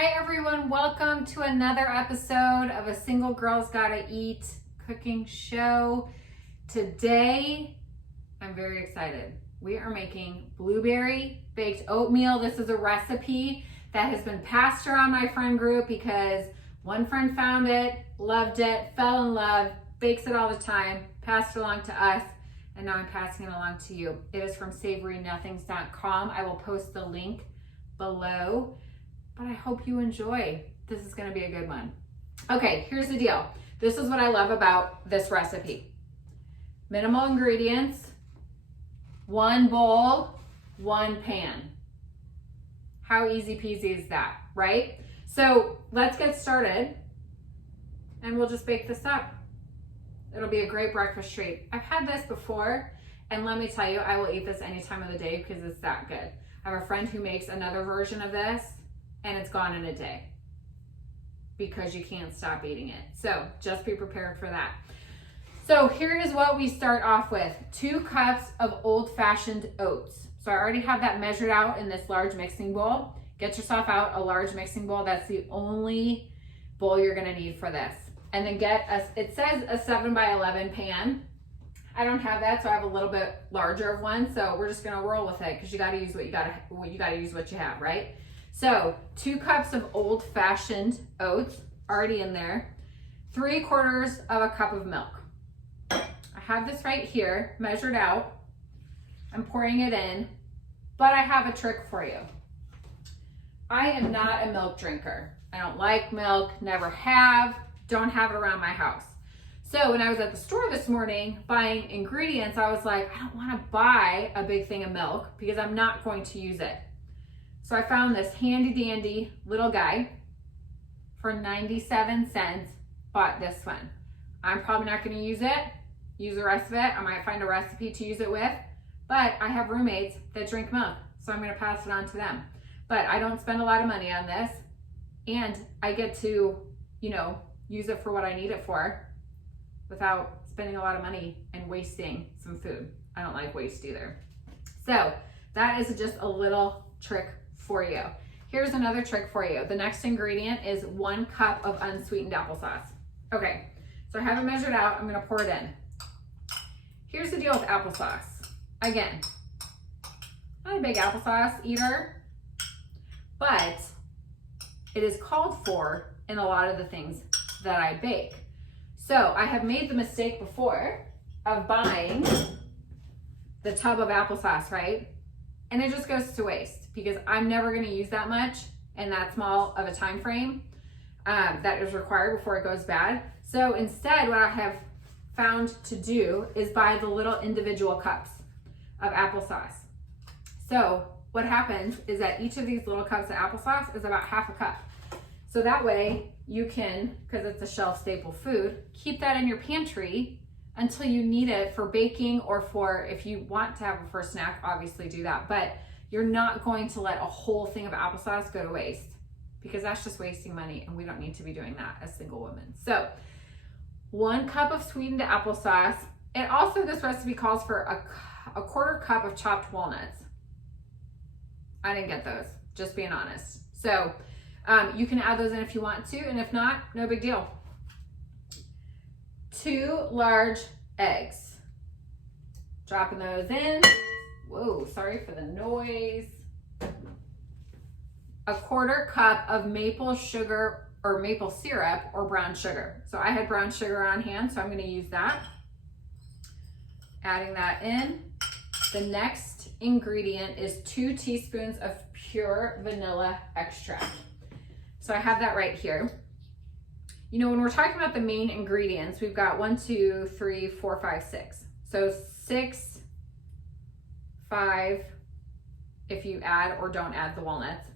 Hi everyone, welcome to another episode of A Single Girl's Gotta Eat cooking show. Today, I'm very excited. We are making blueberry baked oatmeal. This is a recipe that has been passed around my friend group because one friend found it, loved it, fell in love, bakes it all the time, passed it along to us, and now I'm passing it along to you. It is from savorynothings.com. I will post the link below. But I hope you enjoy. This is gonna be a good one. Okay, here's the deal. This is what I love about this recipe. Minimal ingredients, one bowl, one pan. How easy peasy is that, right? So let's get started and we'll just bake this up. It'll be a great breakfast treat. I've had this before and let me tell you, I will eat this any time of the day because it's that good. I have a friend who makes another version of this and it's gone in a day because you can't stop eating it. So just be prepared for that. So here is what we start off with. 2 cups of old-fashioned oats. So I already have that measured out in this large mixing bowl. Get yourself out a large mixing bowl. That's the only bowl you're gonna need for this. And then it says a 7x11 pan. I don't have that, so I have a little bit larger of one. So we're just gonna roll with it because you gotta use what you have, right? So 2 cups of old-fashioned oats already in there, 3/4 of a cup of milk. I have this right here measured out. I'm pouring it in, but I have a trick for you. I am not a milk drinker. I don't like milk, never have, don't have it around my house. So when I was at the store this morning buying ingredients, I was like, I don't want to buy a big thing of milk because I'm not going to use it. So I found this handy dandy little guy for 97 cents, bought this one. I'm probably not gonna use the rest of it. I might find a recipe to use it with, but I have roommates that drink milk, so I'm gonna pass it on to them. But I don't spend a lot of money on this, and I get to, use it for what I need it for without spending a lot of money and wasting some food. I don't like waste either. So that is just a little trick for you. Here's another trick for you. The next ingredient is 1 cup of unsweetened applesauce. Okay, so I have it measured out. I'm gonna pour it in. Here's the deal with applesauce. Again, not a big applesauce eater, but it is called for in a lot of the things that I bake. So I have made the mistake before of buying the tub of applesauce, right? And it just goes to waste because I'm never gonna use that much in that small of a time frame that is required before it goes bad. So instead, what I have found to do is buy the little individual cups of applesauce. So what happens is that each of these little cups of applesauce is about half a cup. So that way you can, because it's a shelf staple food, keep that in your pantry until you need it for baking or for if you want to have it for a snack, obviously do that. But you're not going to let a whole thing of applesauce go to waste because that's just wasting money and we don't need to be doing that as single women. So 1 cup of sweetened applesauce. And also this recipe calls for a 1/4 cup of chopped walnuts. I didn't get those, just being honest. So you can add those in if you want to, and if not, no big deal. 2 large eggs. Dropping those in. Whoa, sorry for the noise. A 1/4 cup of maple sugar or maple syrup or brown sugar. So I had brown sugar on hand, so I'm gonna use that. Adding that in. The next ingredient is 2 teaspoons of pure vanilla extract. So I have that right here. When we're talking about the main ingredients, we've got 1, 2, 3, 4, 5, 6. So 6, 5, if you add or don't add the walnuts.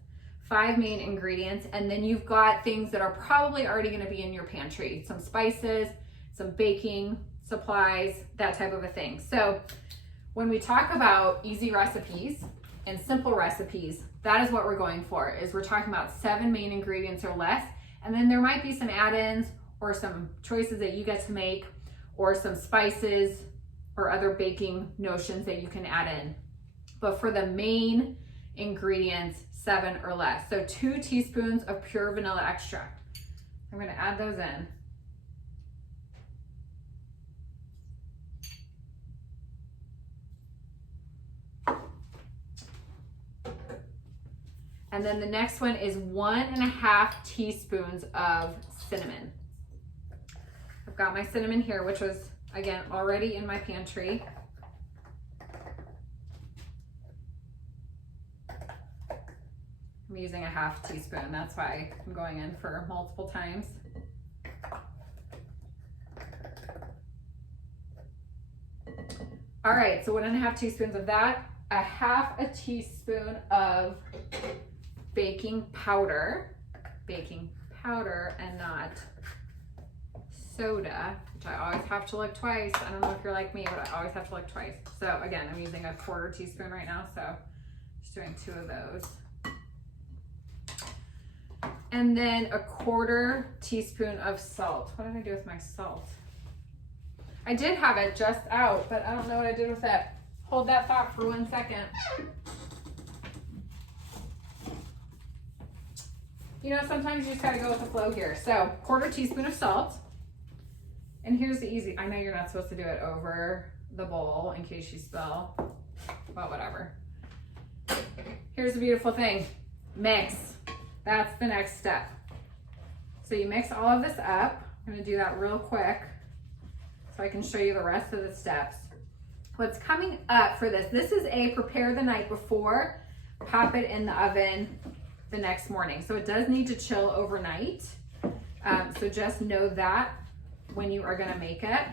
5 main ingredients, and then you've got things that are probably already gonna be in your pantry. Some spices, some baking supplies, that type of a thing. So when we talk about easy recipes and simple recipes, that is what we're going for, is we're talking about 7 main ingredients or less. And then there might be some add-ins or some choices that you get to make or some spices or other baking notions that you can add in. But for the main ingredients, 7 or less. So 2 teaspoons of pure vanilla extract. I'm gonna add those in. And then the next one is 1.5 teaspoons of cinnamon. I've got my cinnamon here, which was, again, already in my pantry. I'm using 1/2 teaspoon. That's why I'm going in for multiple times. All right, so 1.5 teaspoons of that, 1/2 teaspoon of baking powder and not soda, which I always have to look twice. I don't know if you're like me, but I always have to look twice. So again, I'm using 1/4 teaspoon right now, so just doing 2 of those. And then 1/4 teaspoon of salt. What did I do with my salt? I did have it just out, but I don't know what I did with it. Hold that thought for 1 second. You know, sometimes you just gotta go with the flow here. So 1/4 teaspoon of salt. And here's the easy, I know you're not supposed to do it over the bowl in case you spill, but whatever. Here's the beautiful thing, mix. That's the next step. So you mix all of this up. I'm gonna do that real quick so I can show you the rest of the steps. What's coming up for this is a prepare the night before, pop it in the oven the next morning. So it does need to chill overnight. So just know that when you are gonna make it.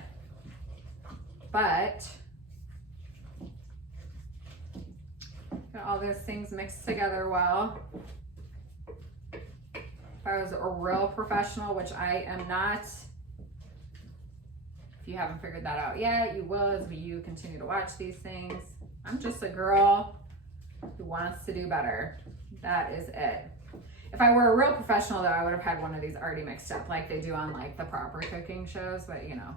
But got all those things mixed together well. If I was a real professional, which I am not, if you haven't figured that out yet, you will as you continue to watch these things. I'm just a girl who wants to do better. That is it. If I were a real professional though, I would have had one of these already mixed up like they do on like the proper cooking shows, but you know,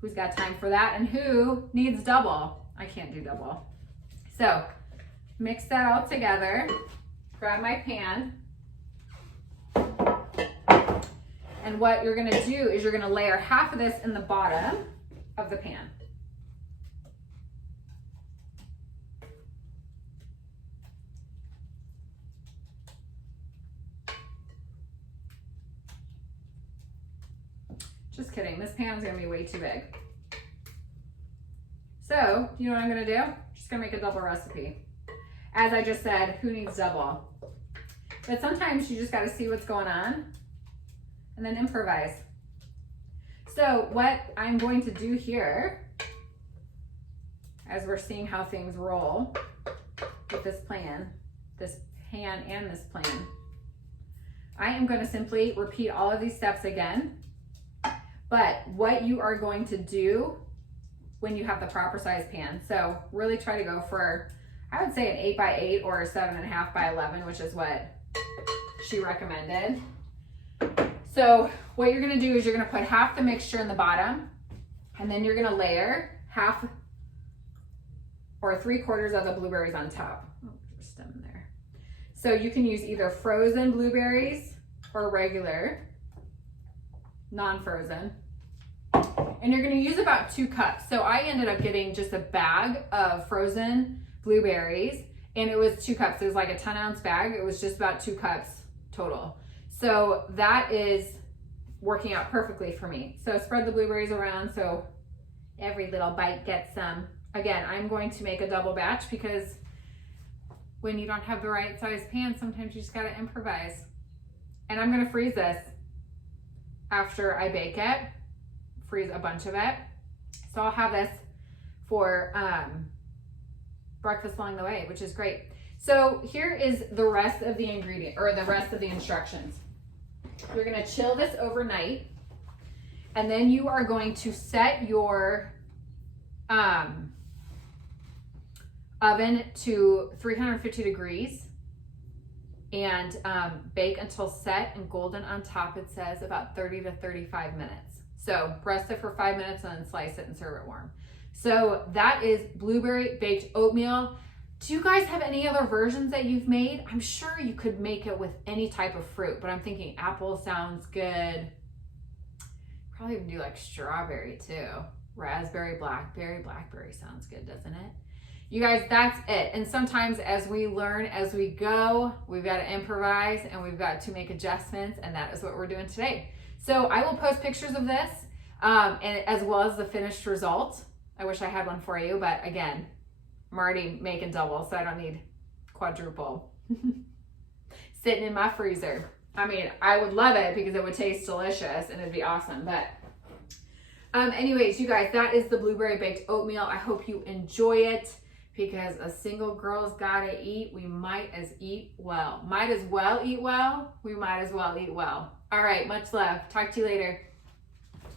who's got time for that and who needs double? I can't do double. So mix that all together, grab my pan. And what you're gonna do is you're gonna layer half of this in the bottom of the pan. Just kidding, this pan's gonna be way too big. So, you know what I'm gonna do? Just gonna make a double recipe. As I just said, who needs double? But sometimes you just gotta see what's going on and then improvise. So what I'm going to do here, as we're seeing how things roll with this pan and this plan, I am going to simply repeat all of these steps again. But what you are going to do when you have the proper size pan, so really try to go for, I would say an 8x8 or a 7.5x11, which is what she recommended. So what you're gonna do is you're gonna put half the mixture in the bottom, and then you're gonna layer half or 3/4 of the blueberries on top. Oh, there's a stem in there. So you can use either frozen blueberries or regular, non-frozen. And you're gonna use about 2 cups. So I ended up getting just a bag of frozen blueberries, and it was 2 cups. It was like a 10-ounce bag. It was just about 2 cups total. So that is working out perfectly for me. So spread the blueberries around so every little bite gets some. Again, I'm going to make a double batch because when you don't have the right size pan, sometimes you just gotta improvise. And I'm gonna freeze this after I bake it, freeze a bunch of it. So I'll have this for breakfast along the way, which is great. So here is the rest of the ingredient, or the rest of the instructions. You're gonna chill this overnight, and then you are going to set your oven to 350 degrees and bake until set and golden on top. It says about 30 to 35 minutes. So rest it for 5 minutes and then slice it and serve it warm. So that is blueberry baked oatmeal. Do you guys have any other versions that you've made? I'm sure you could make it with any type of fruit, but I'm thinking apple sounds good. Probably even do like strawberry too. Raspberry, blackberry sounds good, doesn't it? You guys, that's it. And sometimes as we learn, as we go, we've got to improvise and we've got to make adjustments, and that is what we're doing today. So I will post pictures of this and as well as the finished result. I wish I had one for you, but again, I'm already making double, so I don't need quadruple. Sitting in my freezer. I mean, I would love it because it would taste delicious and it'd be awesome. But anyways, you guys, that is the blueberry baked oatmeal. I hope you enjoy it because a single girl's gotta eat. We might as well eat well. We might as well eat well. All right, much love. Talk to you later.